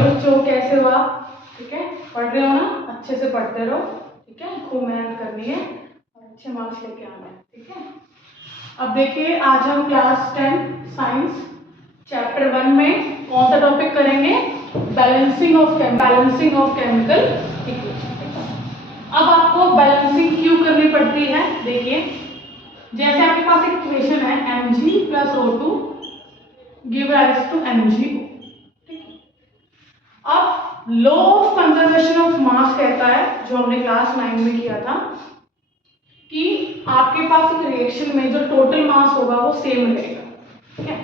बच्चों, कैसे हो आप? ठीक है, पढ़ रहे हो ना? अच्छे से पढ़ते रहो, ठीक है। खूब मेहनत करनी है और अच्छे मार्क्स लेके आना है, ठीक है। अब देखिए, आज हम क्लास 10 साइंस चैप्टर 1 में कौन सा टॉपिक करेंगे? Balancing of chemical equation. अब आपको बैलेंसिंग क्यों करनी पड़ती है? देखिए, जैसे आपके पास एक इक्वेशन है Mg + O2 give rise to MgO। अब law of conservation of mass कहता है, जो हमने क्लास 9 में किया था, कि आपके पास एक रिएक्शन में जो टोटल मास होगा वो सेम रहेगा, ठीक है।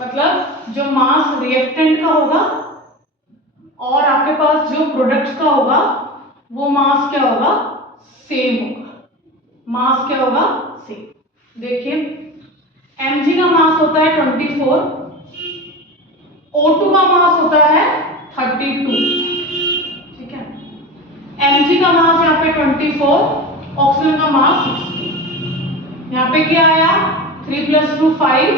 मतलब जो मास रिएक्टेंट का होगा और आपके पास जो प्रोडक्ट्स का होगा वो मास क्या होगा? सेम होगा। मास क्या होगा? सेम। देखिए, Mg का मास होता है 24, O2 का मास होता है 32, ठीक है। Mg का मास यहाँ पे 24, ऑक्सीजन का मास 60। यहाँ पे क्या आया? 3 + 2 5,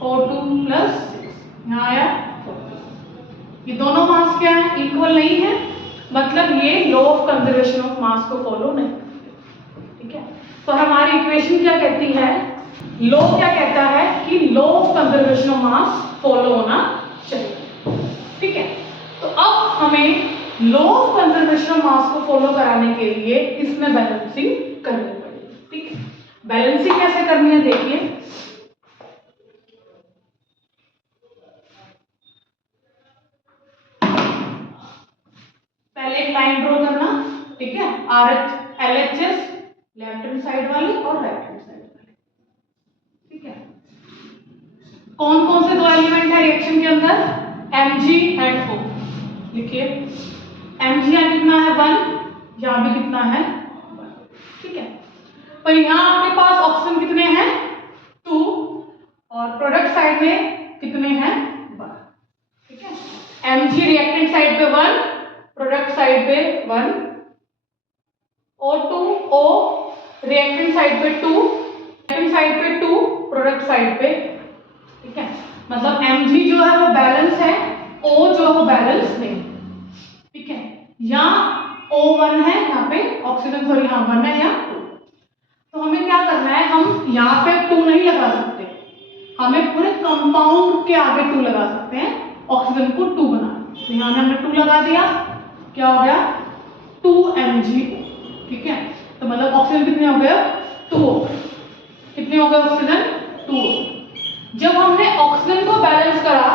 4 2 + 6, यहाँ आया 40। ये दोनों मास क्या है? इक्वल नहीं है, मतलब ये लॉ ऑफ कंजर्वेशन ऑफ मास को फॉलो नहीं करते, ठीक है। तो हमारी इक्वेशन क्या कहती है? लॉ क्या कहता है कि law of conservation of mass follow होना चाहिए, ठीक है। तो अब हमें लॉ ऑफ कंजर्वेशन ऑफ मास को फॉलो कराने के लिए इसमें बैलेंसिंग करनी पड़ेगी, ठीक है। बैलेंसिंग कैसे करनी है? देखिए, पहले एक लाइन ड्रॉ करना, ठीक है। LHS लेफ्ट हैंड साइड वाली और राइट हैंड साइड वाली, ठीक है। कौन कौन से दो एलिमेंट है रिएक्शन के अंदर? Mg and O। लिखिए, Mg यहाँ कितना है? 1, यहाँ भी कितना है? 1, ठीक है। पर यहाँ आपके पास ऑक्सीजन कितने हैं? 2, और प्रोडक्ट साइड में कितने हैं? 1, ठीक है। Mg रिएक्टेंट साइड पे 1, प्रोडक्ट साइड पे 1, O2O रिएक्टेंट साइड पे 2, रिएक्टेंट साइड पे 2, प्रोडक्ट साइड पे, ठीक है। मतलब Mg जो है वो बैलेंस है, O जो है वो बैलेंस नहीं, ठीक है। यहाँ O1 है, यहाँ पे ऑक्सीजन सॉरी यहाँ 1 है, यहाँ 2। तो हमें क्या करना है? हम यहाँ पे 2 नहीं लगा सकते, हमें पूरे कंपाउंड के आगे 2 लगा सकते हैं, ऑक्सीजन को 2 बनाना। तो यहाँ हमने 2 लगा दिया, क्या हो गया? 2MgO, ठीक है। तो मतलब ऑक्सीजन कितने हो गए? 2 हो गए। कितने हो गए ऑक्सीजन? 2 हो गए। जब हमने ऑक्सीजन को बैलेंस करा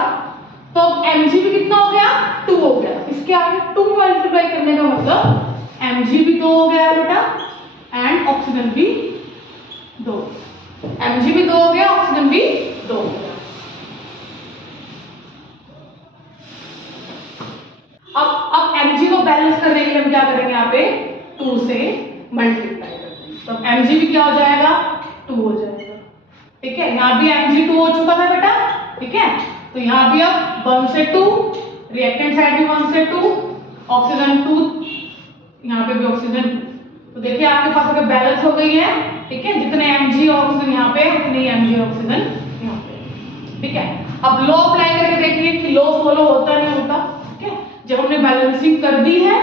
तो Mg भी कितना हो गया? 2 हो गया। इसके आगे 2 मल्टीप्लाई करने का मतलब Mg भी 2 हो गया बेटा, एंड ऑक्सीजन भी 2। Mg भी 2 हो गया, ऑक्सीजन भी 2 हो गया। अब Mg को बैलेंस करने के लिए हम क्या करेंगे? यहाँ पे 2 से मल्टीप्लाई करेंगे, तो Mg भी क्या हो जाएगा? 2 हो जाएगा, ठीक है। यहाँ भी Mg 2 हो चुका था बेटा, ठीक है। तो यहाँ भी अब 1 से 2, रिएक्टेंट साइड भी 1 से 2, ऑक्सीजन 2, यहाँ पे भी ऑक्सीजन 2। तो देखिए आपके पास अगर बैलेंस हो गई है, ठीक है। जितने Mg ऑक्सीजन यहाँ पे, उतने Mg ऑक्सीजन यहाँ पे, ठीक है। अब लॉ अप्लाई करके देखिए कि लॉ फॉलो होता नहीं होता, ठीक है। जब हमने बैलेंसिंग कर दी है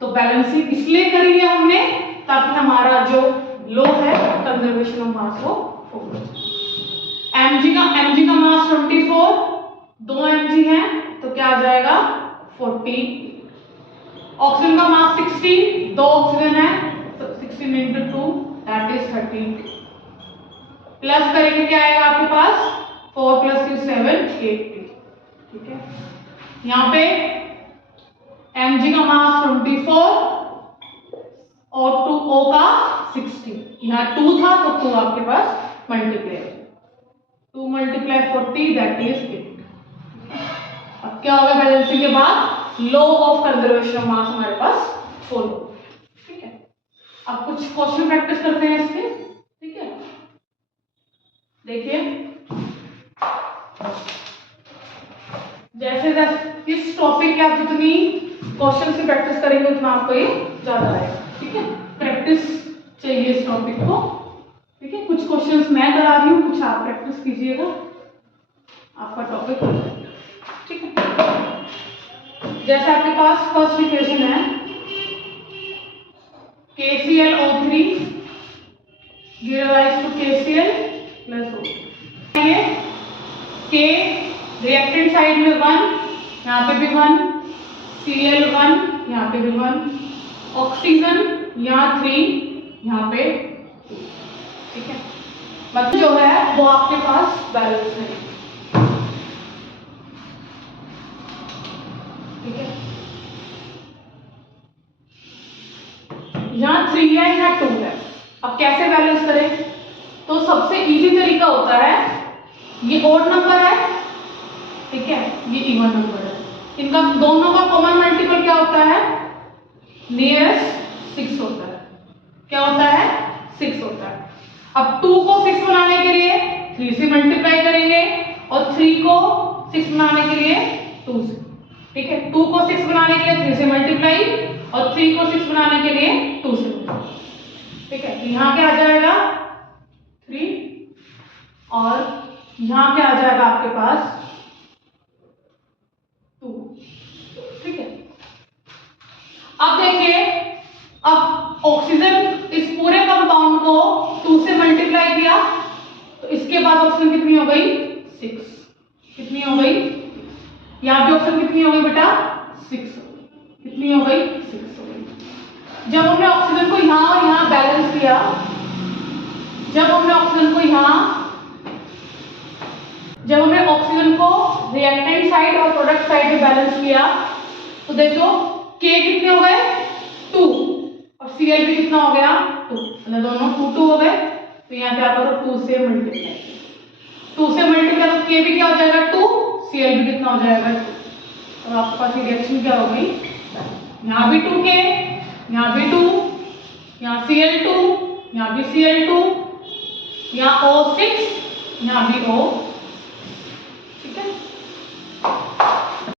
तो बैलेंसिंग इसलिए करी है हमने ताकि हमारा जो लॉ है कंजर्वेशन ऑफ मास को फॉलो। Mg का मास 24, 2 Mg है तो क्या आ जाएगा? 40। ऑक्सीजन का मास 16, 2 ऑक्सीजन है तो 16 × 2 दैट इज 30। प्लस करेंगे क्या आएगा आपके पास? 4 + 2 7 80, ठीक है। यहाँ पे Mg का मास 24 और 2O का 16, यहाँ 2 था तो 2 आपके पास मल्टीप्लाई, 2 × 40 दैट इज 8। अब क्या होगा बैलेंसिंग के बाद? लॉ ऑफ कंजर्वेशन ऑफ मास हमारे पास फॉलो, ठीक है। अब कुछ क्वेश्चन प्रैक्टिस करते हैं इसके, ठीक है। देखिए, जैसे जैसे इस टॉपिक के आप जितनी क्वेश्चन की प्रैक्टिस करेंगे उतना आपको ये ज्यादा आएगा, ठीक है। प्रैक्टिस चाहिए इस टॉपिक को, ठीक है। कुछ क्वेश्चंस मैं करा रही हूँ, कुछ आप प्रैक्टिस कीजिएगा, आपका टॉपिक हो जाएगा, ठीक है। जैसे आपके पास फर्स्ट इक्वेशन है KClO3 give rise to KCl plus O3। ये K रिएक्टेंट साइड में 1, यहाँ पे भी 1, Cl1 यहाँ पे भी 1, ऑक्सीजन यहाँ 3, यहाँ पे 2। ठीक है, मतलब जो है वो आपके पास बैलेंस है। ठीक है, यहाँ 3 है, यहाँ 2 है। अब कैसे बैलेंस करें? तो सबसे इजी तरीका होता है, ये ओड नंबर है, ठीक है, ये इवन नंबर है, इनका दोनों का कॉमन मल्टीपल क्या होता है? नियरेस्ट 6 होता है। क्या होता है? 6 होता है। अब 2 को 6 बनाने के लिए 3 से मल्टीप्लाई करेंगे और 3 को 6 बनाने के लिए 2 से। ठीक है, 2 को 6 बनाने के लिए 3 से मल्टीप्लाई और 3 को 6 बनाने के लिए 2 से मल्टीप्लाई। ठीक है, तो यहाँ क्या आ जाएगा 3 और यहाँ क्या आ जाएगा आपके पास 2। ठीक है, अब देखिए, अब ऑक्सीजन इस पूरे कंपाउंड को 2 से मल्टीप्लाई किया तो इसके बाद ऑक्सीजन कितनी हो गई 6। कितनी हो गई? यहाँ पे ऑक्सीजन कितनी हो गई बेटा 6। कितनी हो गई 6 हो गई। जब हमने ऑक्सीजन को यहाँ और यहाँ बैलेंस किया, जब हमने ऑक्सीजन को रिएक्टेंट साइड और प्रोडक्ट साइड में बैलेंस किया तो देखो K कितने हो गए 2 और Cl भी कितना हो गया 2, मतलब दोनों 2 हो गए। तो यहाँ क्या करो 2 से मल्टीप्लाई, 2 से मल्टीप्लाई तो K भी क्या हो जाएगा 2, Cl भी कितना हो जाएगा 2। और आपके पास रिएक्शन क्या हो गई, यहाँ भी 2K, यहाँ भी 2, यहाँ Cl2, यहाँ भी Cl2, यहाँ O6, यहाँ भी O6।